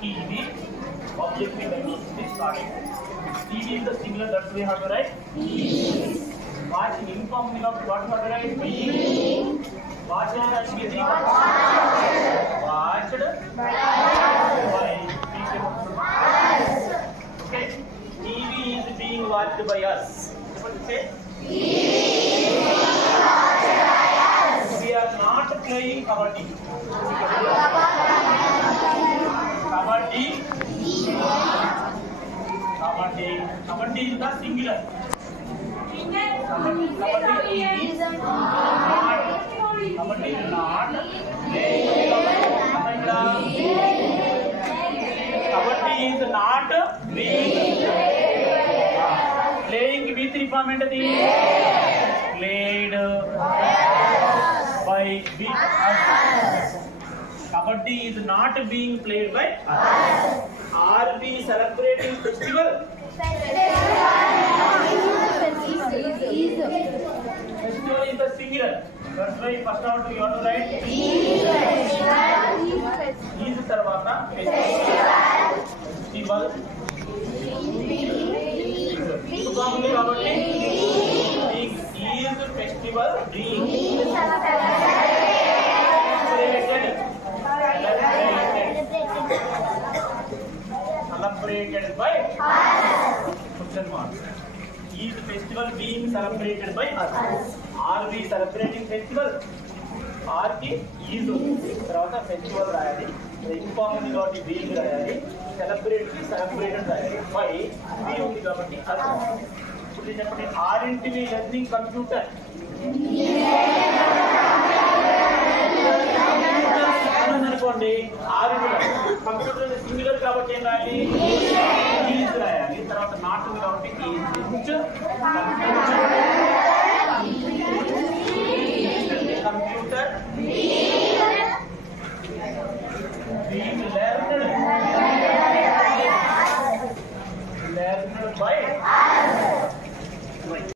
TV. Object we can use this starting. TV is the singular, that's we have to write. Watch inform me of what we have to write. Watch and be watched by. Okay. TV is being watched by us. What to say? We are not playing kabaddi. Kabaddi is the singular. Kabaddi is not playing. Kabaddi is not being playing with reform and the played by us. Kabaddi is not being played by us. Are we celebrating festival? Festival is the singular. That's why first out you have to write is tarvata festival. Kabaddi is festival being celebrated by us. Question mark. Is festival being celebrated by us? Are we celebrating festival? Are ki is tarvata festival rayali. Inform undi kabatti being rayali. Celebrated rayali. By we undi kabatti us. Ippudu cheppandi aren't we learning computer? అనుకోండి computer singular కాబట్టి ఏం రాయాలి is రాయాలి తర్వాత not ఉంది కాబట్టి is